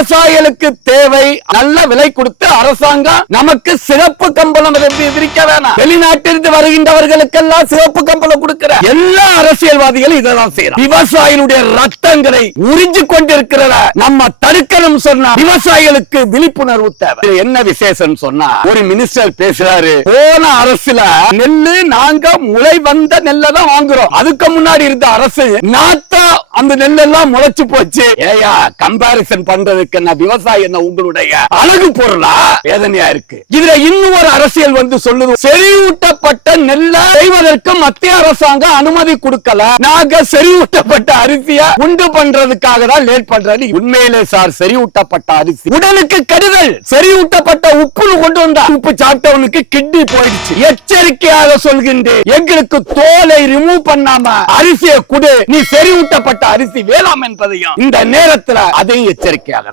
விவசாயிகளுக்கு தேவை நல்ல விலை கொடுத்து அரசாங்கம் நமக்கு சிறப்பு கம்பளம் விரிக்க வேணாம். வெளிநாட்டிலிருந்து வருகின்றவர்களுக்கெல்லாம் சிறப்பு கம்பளம் கொடுக்கிற எல்லா அரசியல்வாதிகளும் இதெல்லாம் செய்யறாங்க. விவசாயிகளுடைய ரத்தங்களை உறிஞ்சு கொண்டிருக்கிறத நம்ம தடுக்கணும் சொன்னா விவசாயிகளுக்கு விழிப்புணர்வு தேவை. என்ன விசேஷம் சொன்னா ஒரு மினிஸ்டர் பேசுறாரு போன அரசுல நெல்லு நாங்க முளை வந்த நெல்லை தான் வாங்குறோம். அதுக்கு முன்னாடி இருந்த அரசு நாத்தா அந்த நெல்லெல்லாம் முளைச்சு போச்சு. ஏயா கம்பாரிசன் பண்றதுக்கு என்ன விவசாயம் என்ன உங்களுடைய அழகு பொருளா? வேதனையா இருக்கு. இதுல இன்னும் ஒரு அரசியல் வந்து சொல்லுது. செறிவூட்டப்பட்ட நெல்லை செய்வதற்கு மத்திய அரசாங்கம் அனுமதி கொடுக்கல. நாங்க செறிவூட்டப்பட்ட அரிசிய உண்டு பண்றதுக்காக தான் லேட் பண்றது உண்மையிலே சார் செறிவூட்டப்பட்ட அரிசி. உடலுக்கு கெடுதல். செறிவூட்டப்பட்ட உப்பு கொண்டு வந்தா உப்பு சாப்பிட்டவனுக்கு கிட்னி போயிடுச்சு. எச்சரிக்கையாக சொல்கின்றேன். எங்களுக்கு தோலை ரிமூவ் பண்ணாம அரிசியை குடு. நீ செறிவூட்டப்பட்ட அரிசி வேளாம் என்பதையும் இந்த நேரத்துல அதையும் எச்சரிக்கையாக